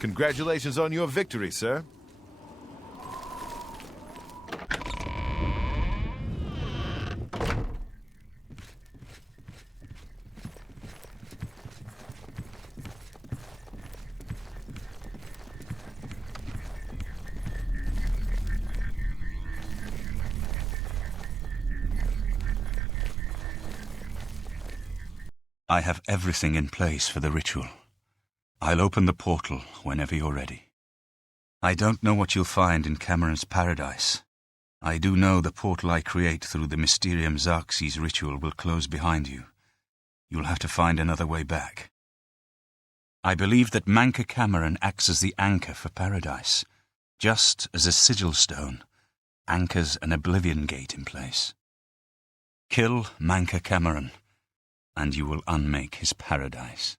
Congratulations on your victory, sir. I have everything in place for the ritual. I'll open the portal whenever you're ready. I don't know what you'll find in Camoran's paradise. I do know the portal I create through the Mysterium Xerxes ritual will close behind you. You'll have to find another way back. I believe that Mankar Camoran acts as the anchor for paradise, just as a sigil stone anchors an Oblivion gate in place. Kill Mankar Camoran, and you will unmake his paradise.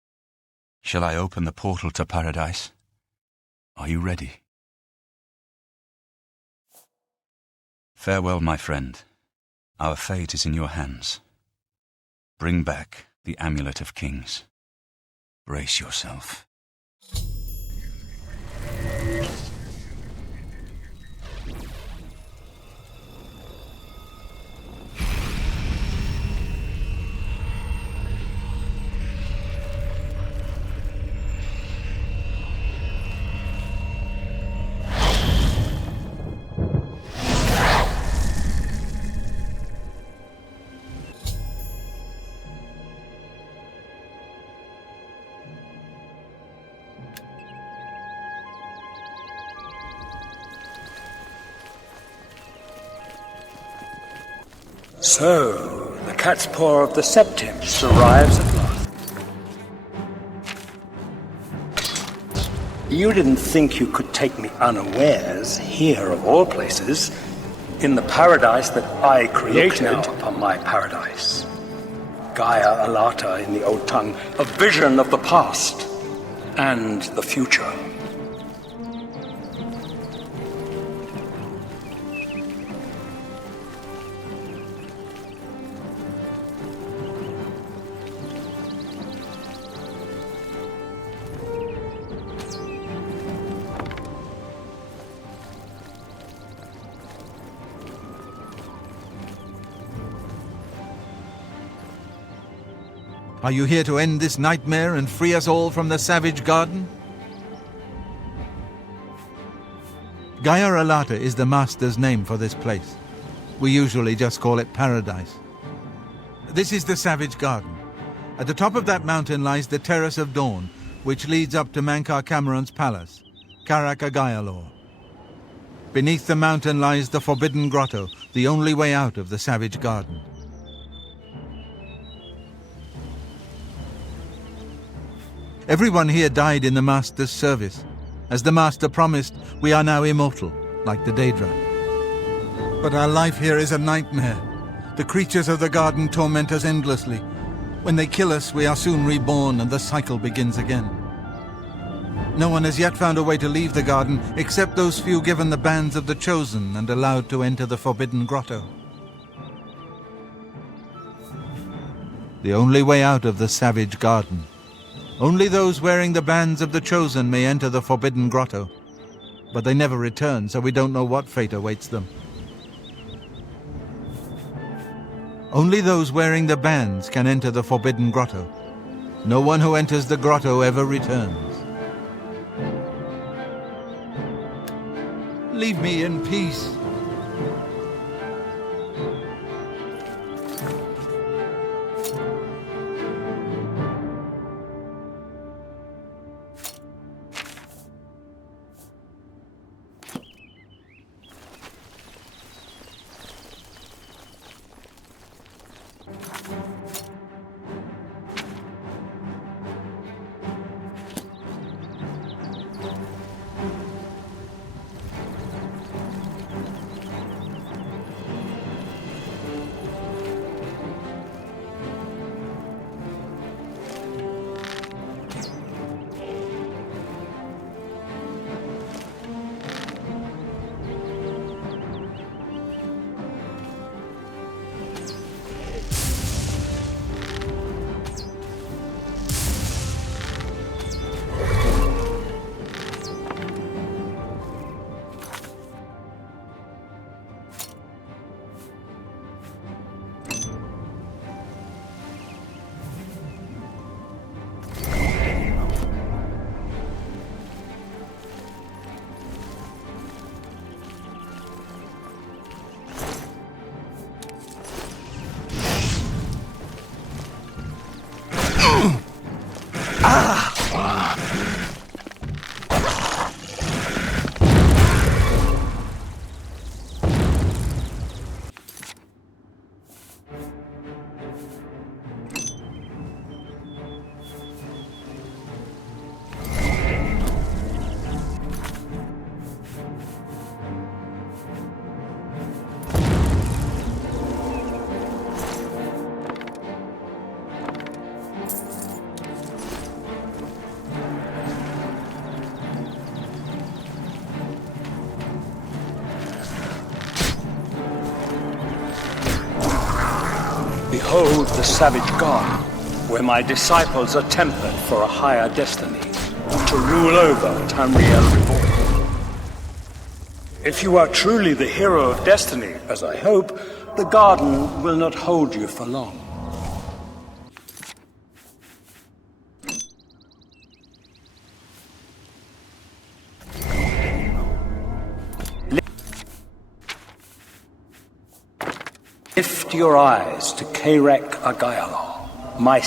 Shall I open the portal to paradise? Are you ready? Farewell, my friend. Our fate is in your hands. Bring back the Amulet of Kings. Brace yourself. So, the cat's paw of the Septims arrives at last. You didn't think you could take me unawares, here of all places, in the paradise that I created upon my paradise. Gaia Alata in the old tongue, a vision of the past and the future. Are you here to end this nightmare and free us all from the savage garden? Gaia Alata is the master's name for this place. We usually just call it paradise. This is the savage garden. At the top of that mountain lies the Terrace of Dawn, which leads up to Mankar Camoran's palace, Karak-a-Gaialor. Beneath the mountain lies the Forbidden Grotto, the only way out of the savage garden. Everyone here died in the Master's service. As the Master promised, we are now immortal, like the Daedra. But our life here is a nightmare. The creatures of the garden torment us endlessly. When they kill us, we are soon reborn and the cycle begins again. No one has yet found a way to leave the garden, except those few given the bands of the Chosen and allowed to enter the Forbidden Grotto. The only way out of the savage garden. Only those wearing the bands of the Chosen may enter the Forbidden Grotto. But they never return, so we don't know what fate awaits them. Only those wearing the bands can enter the Forbidden Grotto. No one who enters the grotto ever returns. Leave me in peace. Behold the savage god, where my disciples are tempered for a higher destiny, to rule over Tamriel Revolt. If you are truly the hero of destiny, as I hope, the garden will not hold you for long. Lift your eyes to Karek Agayalo, my...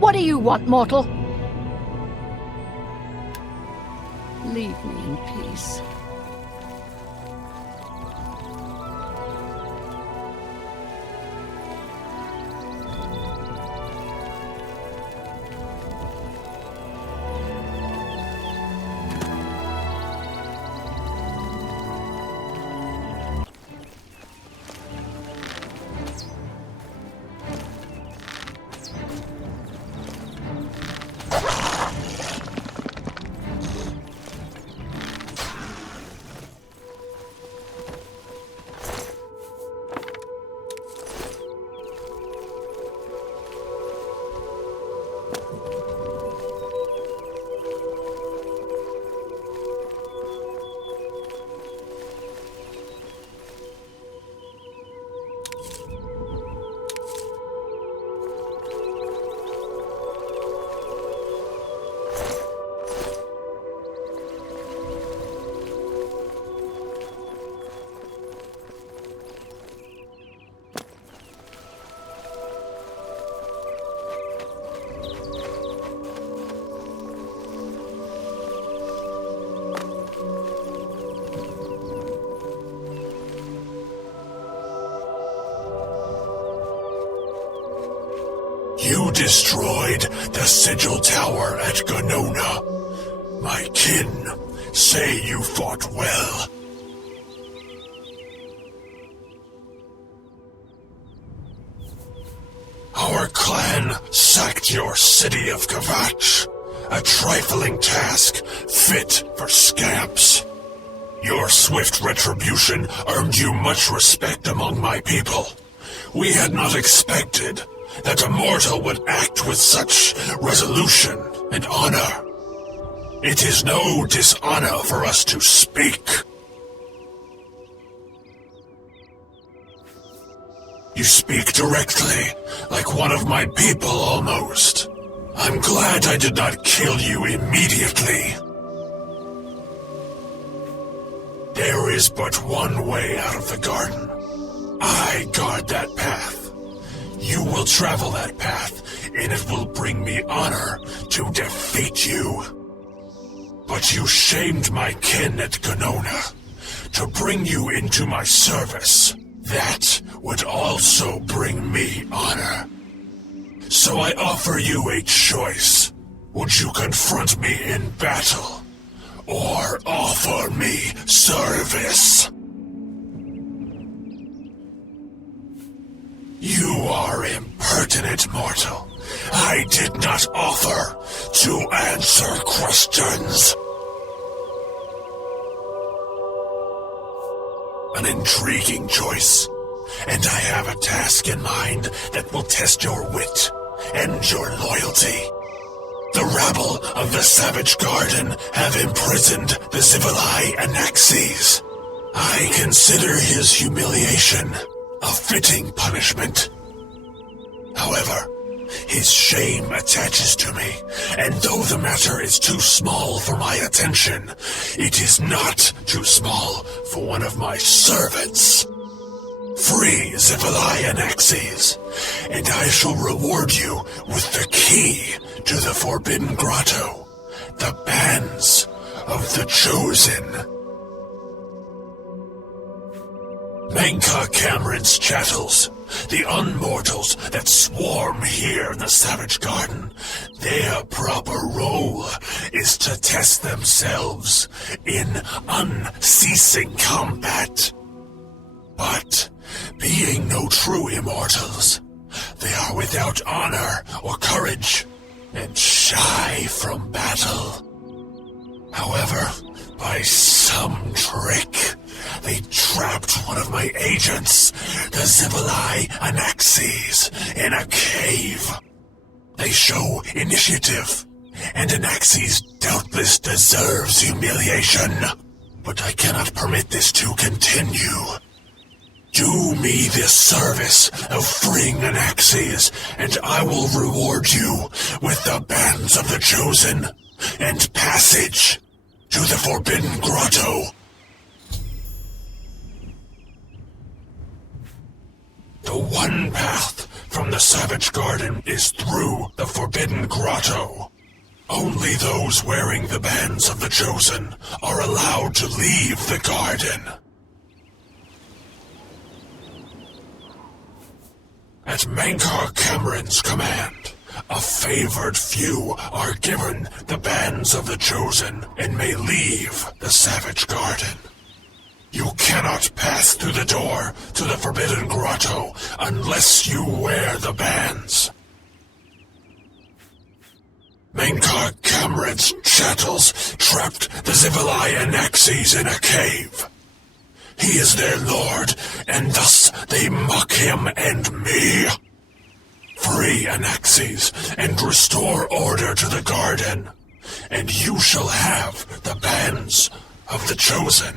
What do you want, mortal? Leave me in peace. You destroyed the Sigil Tower at Gonona. My kin say you fought well. Our clan sacked your city of Kavach, a trifling task fit for scamps. Your swift retribution earned you much respect among my people. We had not expected that a mortal would act with such resolution and honor. It is no dishonor for us to speak. You speak directly, like one of my people almost. I'm glad I did not kill you immediately. There is but one way out of the garden. I guard that path. You will travel that path, and it will bring me honor to defeat you. But you shamed my kin at Ganona. To bring you into my service, that would also bring me honor. So I offer you a choice. Would you confront me in battle, or offer me service? You are impertinent, mortal. I did not offer to answer questions. An intriguing choice, and I have a task in mind that will test your wit and your loyalty. The rabble of the Savage Garden have imprisoned the Zivalai Anaxes. I consider his humiliation a fitting punishment. However, his shame attaches to me, and though the matter is too small for my attention, it is not too small for one of my servants. Free Zivalai Anaxes, and I shall reward you with the key to the Forbidden Grotto, the bands of the Chosen. Mankar Camoran's chattels, the unmortals that swarm here in the Savage Garden, their proper role is to test themselves in unceasing combat. But, being no true immortals, they are without honor or courage, and shy from battle. However, by some trick, they trapped one of my agents, the Zivalai Anaxes, in a cave. They show initiative, and Anaxes doubtless deserves humiliation. But I cannot permit this to continue. Do me this service of freeing Anaxes, and I will reward you with the bands of the Chosen and passage to the Forbidden Grotto. The one path from the Savage Garden is through the Forbidden Grotto. Only those wearing the bands of the Chosen are allowed to leave the garden. At Mankar Camoran's command, a favored few are given the bands of the Chosen and may leave the Savage Garden. You cannot pass through the door to the Forbidden Grotto unless you wear the bands. Mankar Camoran's chattels trapped the Zivalai Anaxes in a cave. He is their lord, and thus they mock him and me. Free Anaxes and restore order to the garden, and you shall have the bands of the Chosen.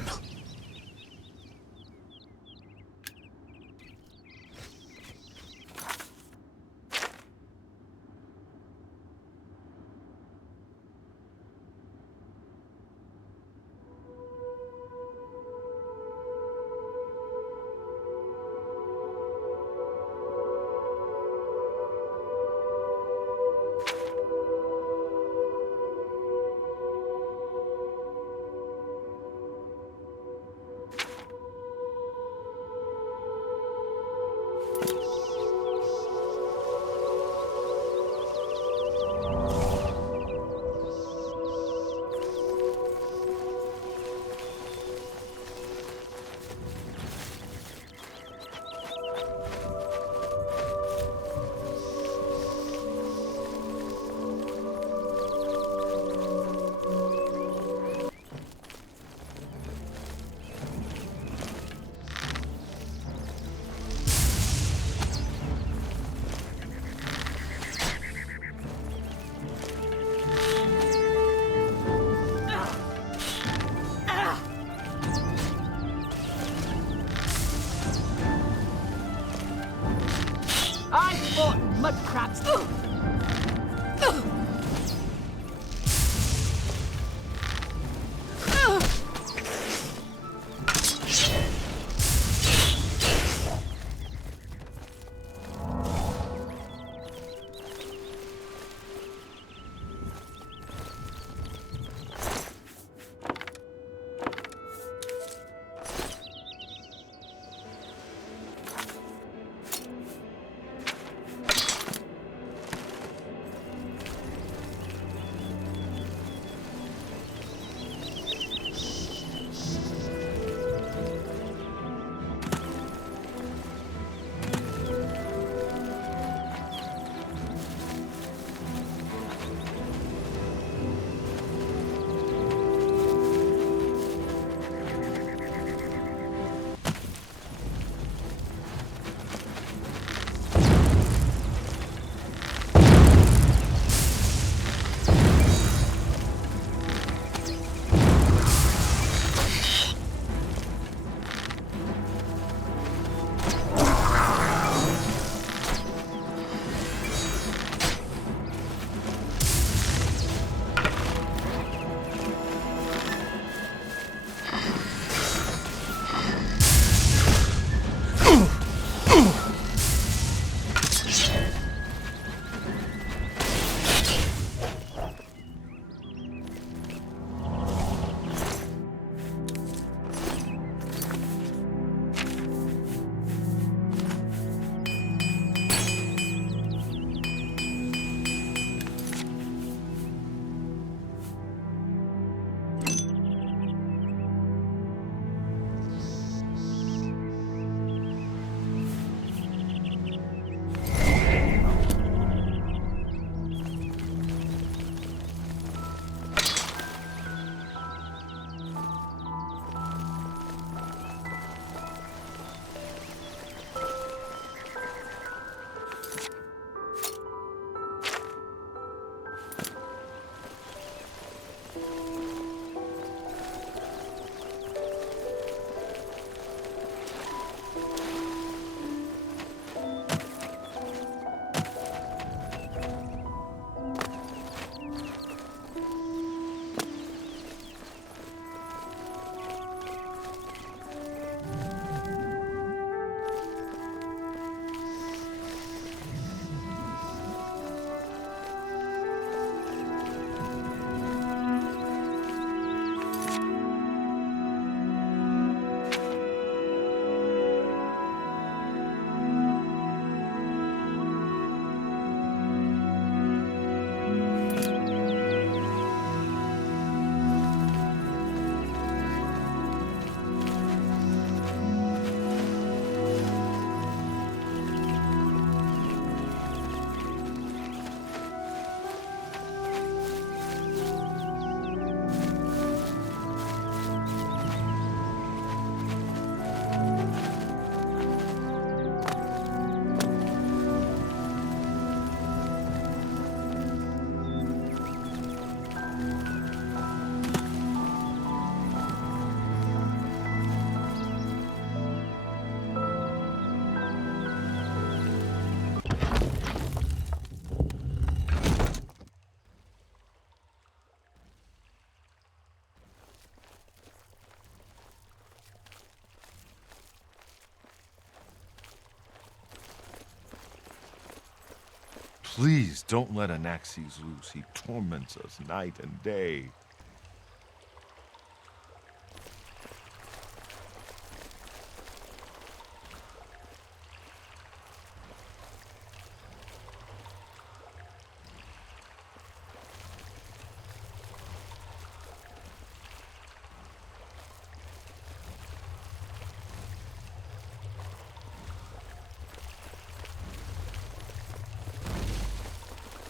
Please don't let Anaxes loose. He torments us night and day.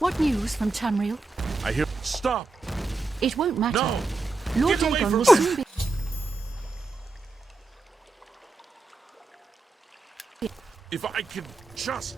What news from Tamriel? I hear. Stop! It won't matter. No! Lord Get away Dagon from will me! soon be... If I could just.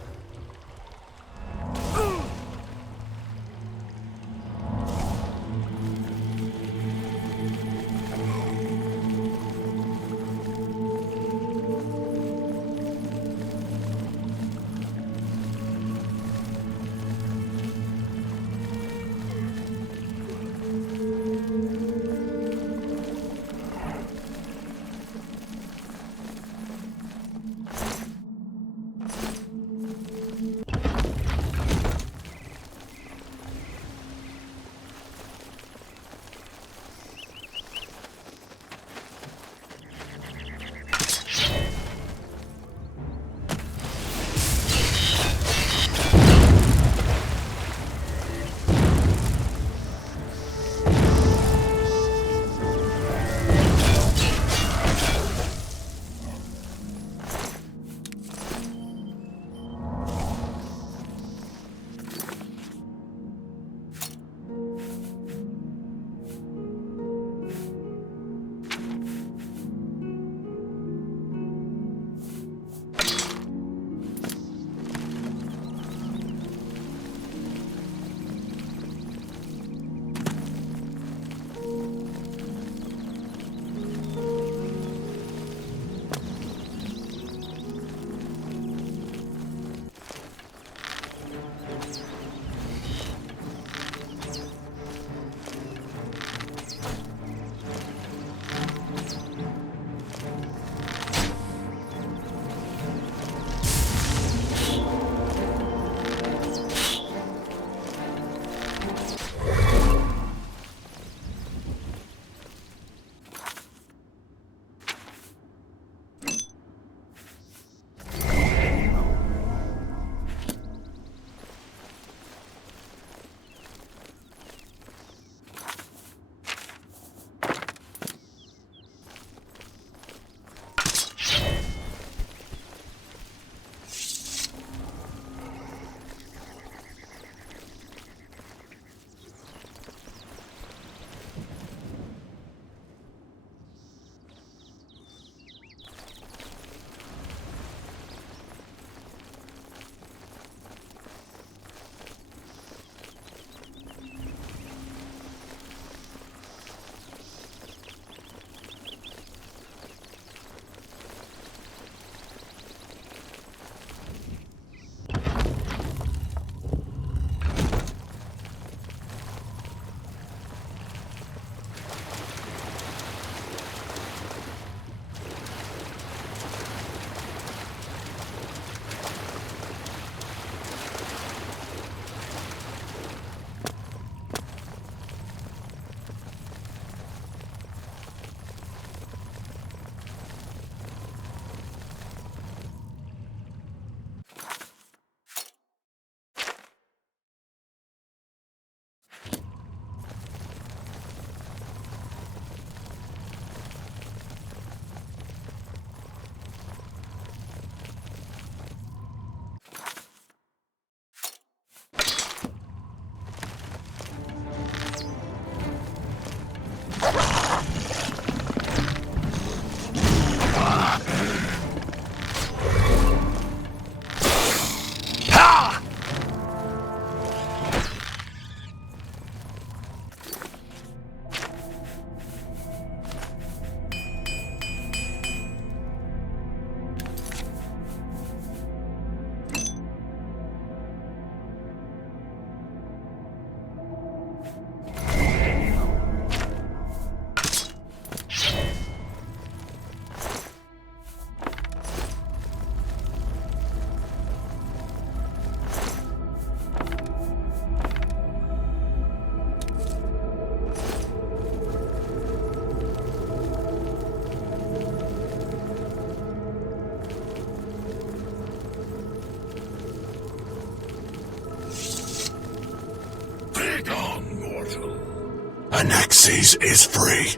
Anaxes is free.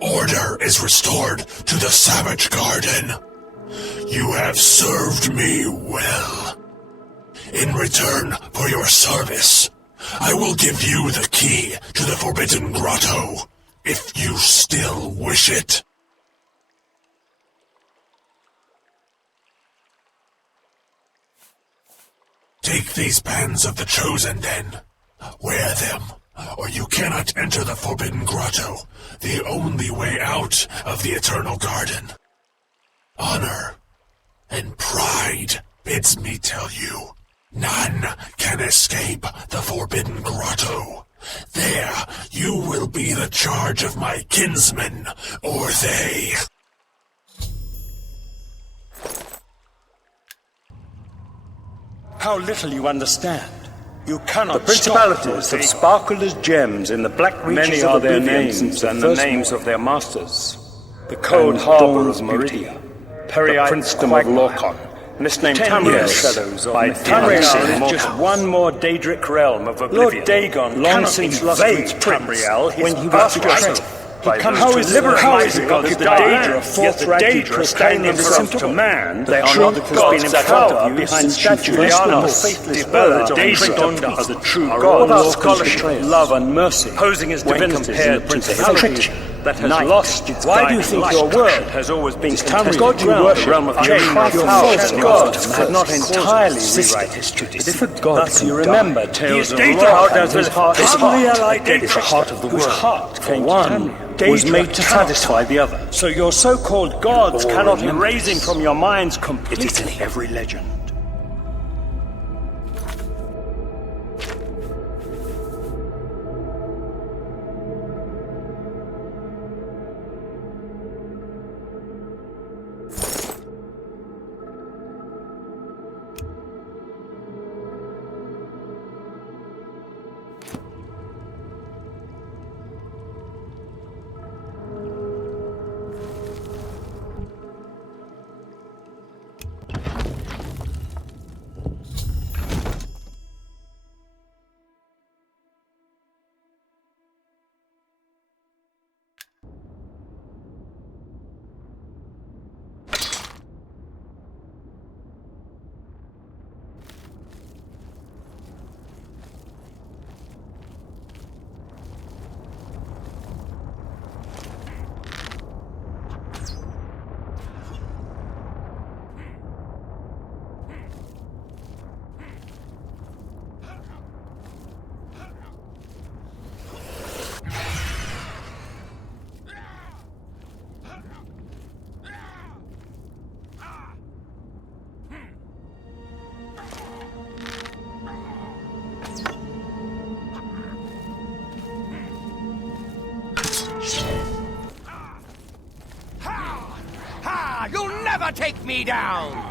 Order is restored to the Savage Garden. You have served me well. In return for your service, I will give you the key to the Forbidden Grotto, if you still wish it. Take these bands of the Chosen, then. Wear them, or you cannot enter the Forbidden Grotto, the only way out of the Eternal Garden. Honor and pride bids me tell you, none can escape the Forbidden Grotto. There, you will be the charge of my kinsmen, or they. How little you understand. You cannot. The principalities have sparkled as gems in the black reaches of Oblivion. Many are their names and the names of their masters. The cold harbour of Meridia, the princedom of Lorcan, misnamed Tamriel shadows by Tamriel is just one more Daedric realm of Oblivion. Lord Dagon long since lost its Tamriel when he was betrayed. He comes to liberate the Daedra, yet the Daedra stand themselves to man. The true gods in front of you behind statues. They are not faithless birds. Daedra are the true gods. All our scholarship, love and mercy, posing as divinities in the principality that has lost its guiding light. Why do you think your word has always been contested? God you worship, the realm of change. Your false gods could not entirely rewrite history. But if a god thus you remember tales of how does his heart is the heart of the world, whose heart for one was made to satisfy the other. So your so-called gods cannot erase him from your minds completely. It is in every legend. You'll never take me down!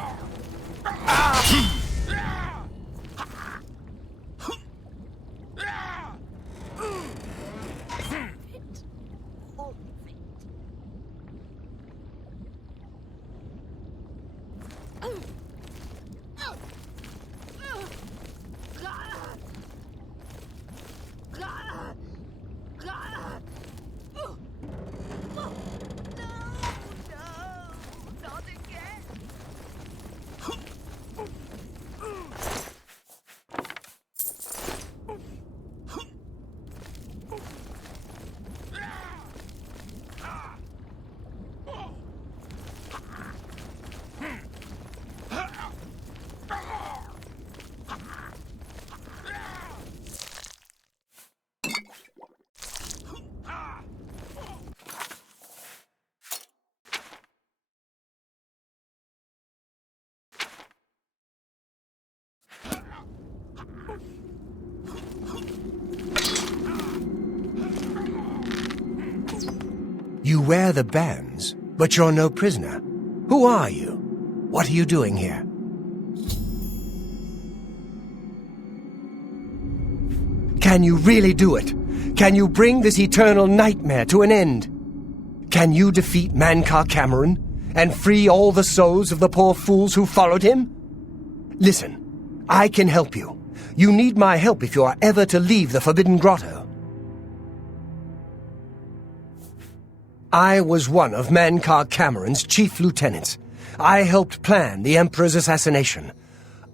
You wear the bands, but you're no prisoner. Who are you? What are you doing here? Can you really do it? Can you bring this eternal nightmare to an end? Can you defeat Mankar Camoran and free all the souls of the poor fools who followed him? Listen, I can help you. You need my help if you are ever to leave the Forbidden Grotto. I was one of Mankar Camoran's chief lieutenants. I helped plan the Emperor's assassination.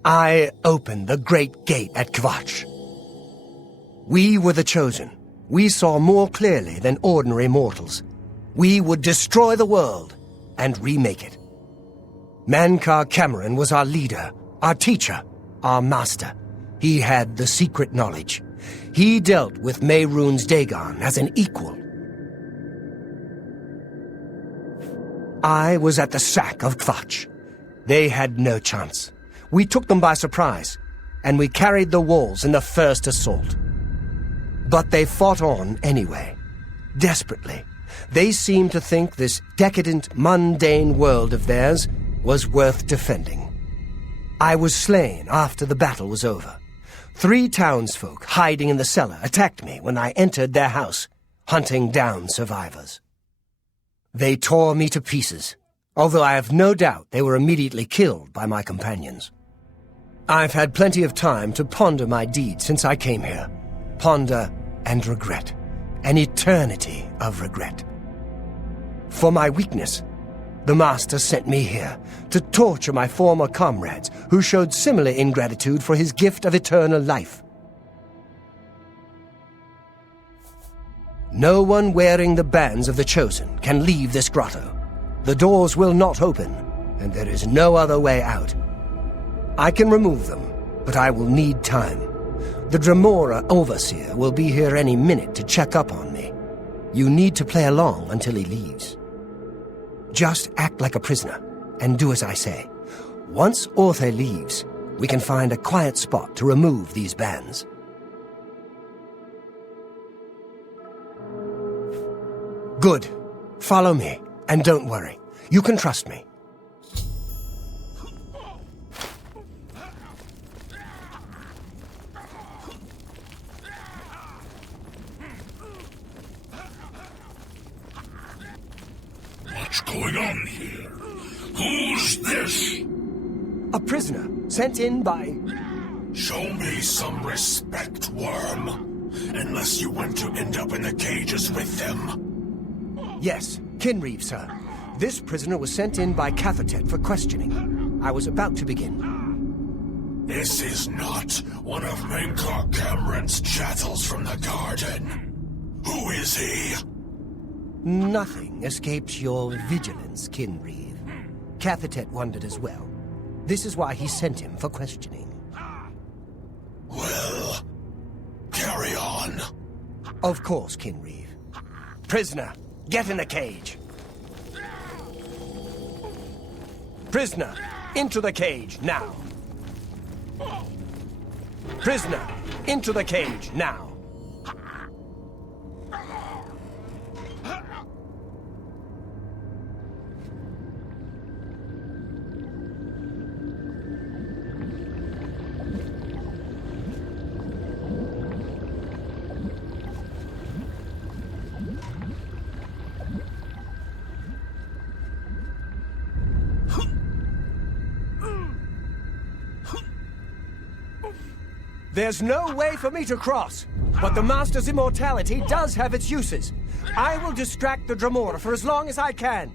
I opened the Great Gate at Kvatch. We were the chosen. We saw more clearly than ordinary mortals. We would destroy the world and remake it. Mankar Camoran was our leader, our teacher, our master. He had the secret knowledge. He dealt with Mehrunes Dagon as an equal. I was at the sack of Kvatch. They had no chance. We took them by surprise, and we carried the walls in the first assault. But they fought on anyway, desperately. They seemed to think this decadent, mundane world of theirs was worth defending. I was slain after the battle was over. 3 townsfolk hiding in the cellar attacked me when I entered their house, hunting down survivors. They tore me to pieces, although I have no doubt they were immediately killed by my companions. I've had plenty of time to ponder my deeds since I came here. Ponder and regret. An eternity of regret. For my weakness, the Master sent me here to torture my former comrades who showed similar ingratitude for his gift of eternal life. No one wearing the bands of the Chosen can leave this grotto. The doors will not open, and there is no other way out. I can remove them, but I will need time. The Dremora Overseer will be here any minute to check up on me. You need to play along until he leaves. Just act like a prisoner, and do as I say. Once Orthe leaves, we can find a quiet spot to remove these bands. Good. Follow me, and don't worry. You can trust me. What's going on here? Who's this? A prisoner, sent in by... Show me some respect, worm. Unless you want to end up in the cages with them. Yes, Kinreeve, sir. This prisoner was sent in by Cathatet for questioning. I was about to begin. This is not one of Mankar Camoran's chattels from the garden. Who is he? Nothing escapes your vigilance, Kinreeve. Cathatet wondered as well. This is why he sent him for questioning. Well, carry on. Of course, Kinreeve. Prisoner, get in the cage. Prisoner, into the cage, now. Prisoner, into the cage, now. There's no way for me to cross, but the Master's immortality does have its uses. I will distract the Dremora for as long as I can.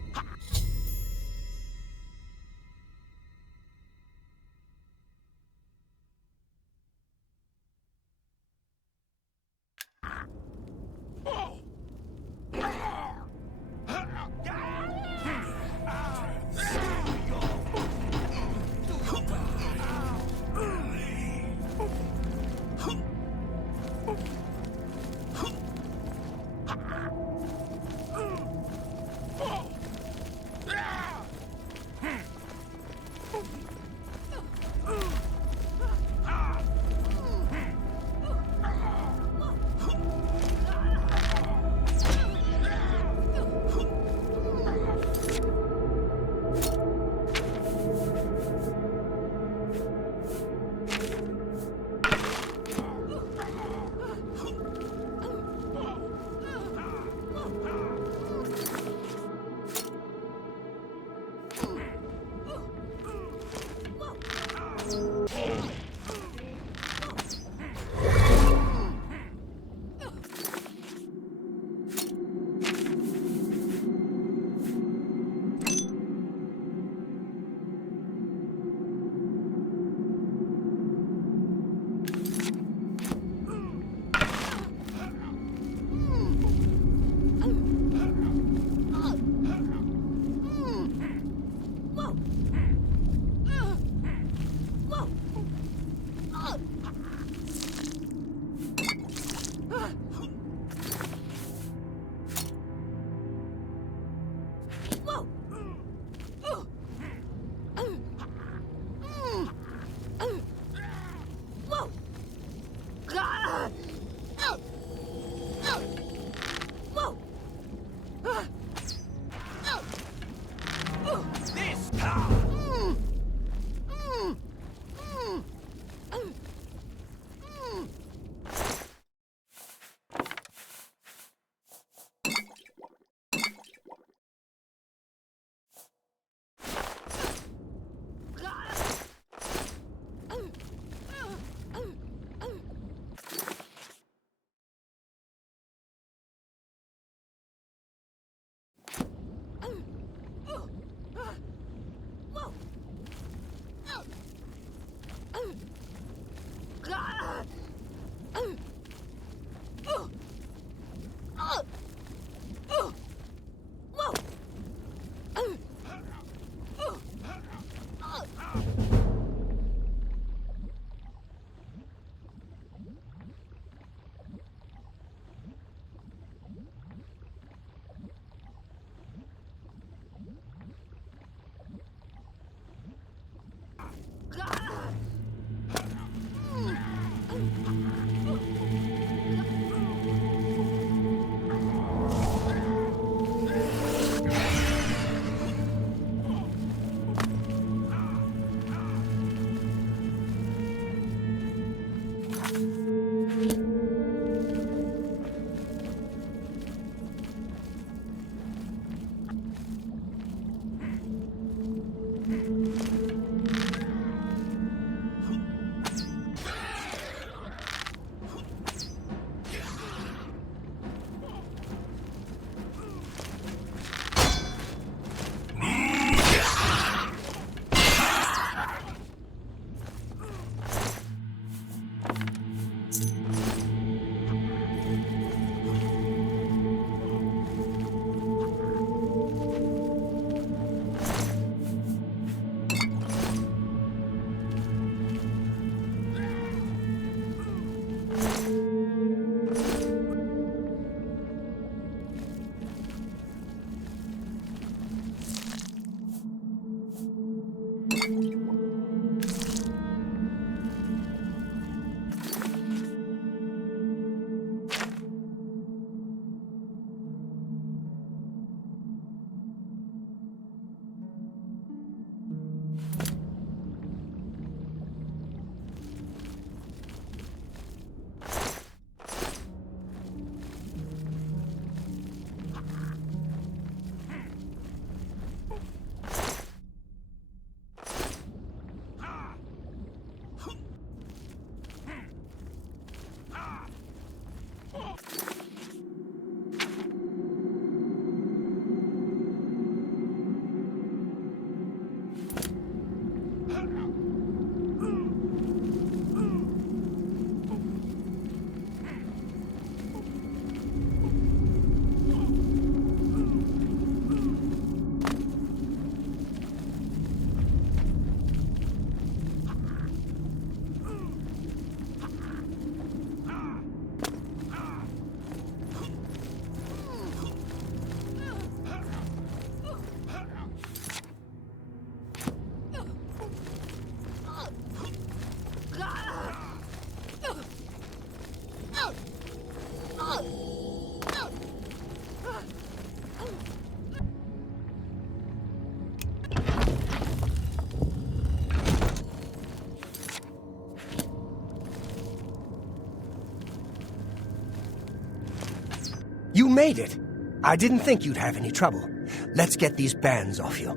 You made it. I didn't think you'd have any trouble. Let's get these bands off you.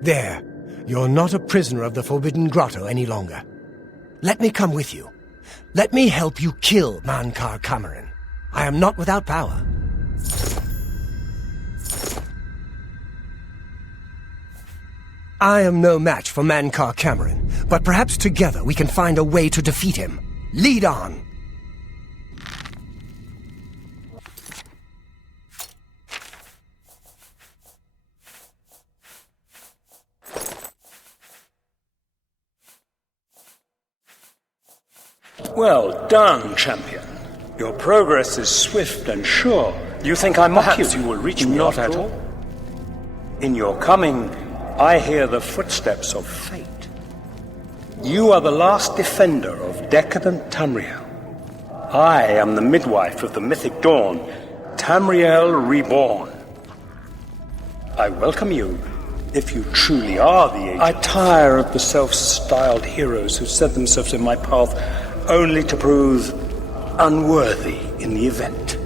There. You're not a prisoner of the Forbidden Grotto any longer. Let me come with you. Let me help you kill Mankar Camoran. I am not without power. I am no match for Mankar Camoran, but perhaps together we can find a way to defeat him. Lead on! Well done, champion. Your progress is swift and sure. You think I mock you? Perhaps you will reach me Not after at all. all. In your coming, I hear the footsteps of fate. You are the last defender of decadent Tamriel. I am the midwife of the mythic dawn, Tamriel reborn. I welcome you, if you truly are the agent. I tire of the self-styled heroes who set themselves in my path only to prove unworthy in the event.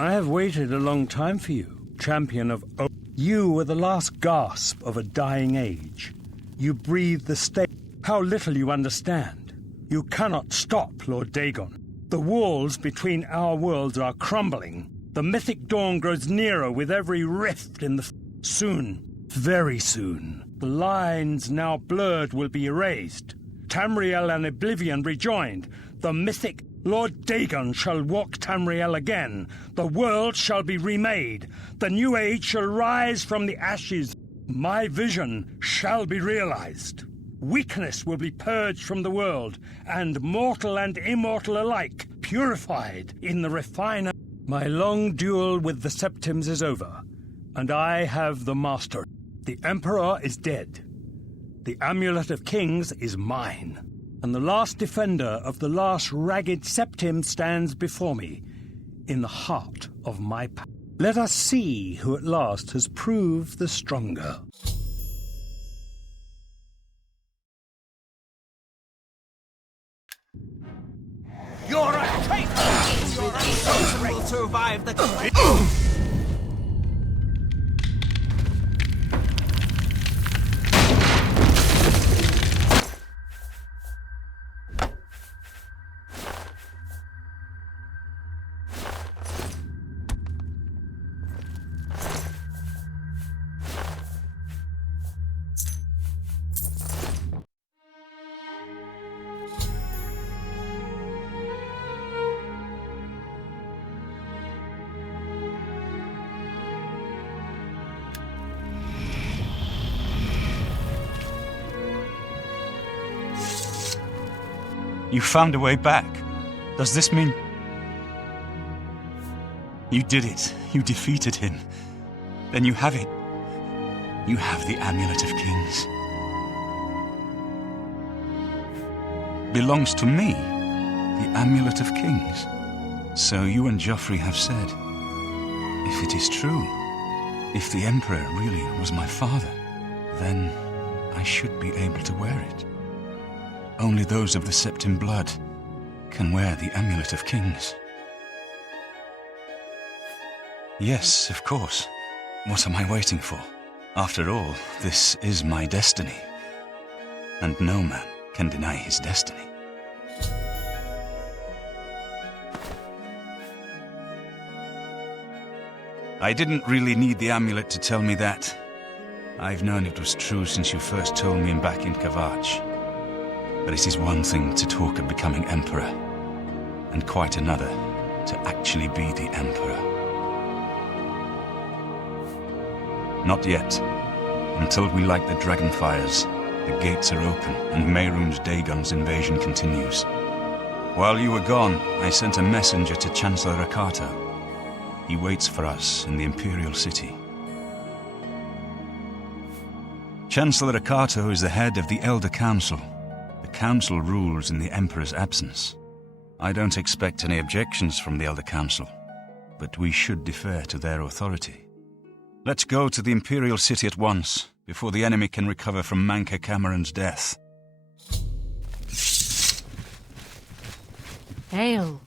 I have waited a long time for you, champion of You were the last gasp of a dying age. You breathed the state. How little you understand. You cannot stop Lord Dagon. The walls between our worlds are crumbling. The mythic dawn grows nearer with every rift in the... Soon, very soon, the lines now blurred will be erased. Tamriel and Oblivion rejoined. The mythic Lord Dagon shall walk Tamriel again. The world shall be remade. The new age shall rise from the ashes. My vision shall be realized. Weakness will be purged from the world, and mortal and immortal alike purified in the refiner. My long duel with the Septims is over, and I have the master. The Emperor is dead. The Amulet of Kings is mine, and the last defender of the last ragged Septim stands before me, in the heart of my power. Let us see who at last has proved the stronger. You're a traitor! You're a sorcerer! Will survive the... You found a way back. Does this mean... You did it. You defeated him. Then you have it. You have the Amulet of Kings. Belongs to me. The Amulet of Kings. So you and Joffrey have said. If it is true, if the Emperor really was my father, then I should be able to wear it. Only those of the Septim blood can wear the Amulet of Kings. Yes, of course. What am I waiting for? After all, this is my destiny. And no man can deny his destiny. I didn't really need the amulet to tell me that. I've known it was true since you first told me back in Kvatch. But it is one thing to talk of becoming Emperor, and quite another to actually be the Emperor. Not yet. Until we light the Dragonfires, the gates are open and Mehrunes Dagon's invasion continues. While you were gone, I sent a messenger to Chancellor Akato. He waits for us in the Imperial City. Chancellor Akato is the head of the Elder Council. The Council rules in the Emperor's absence. I don't expect any objections from the Elder Council, but we should defer to their authority. Let's go to the Imperial City at once, before the enemy can recover from Mankar Camoran's death. Hail.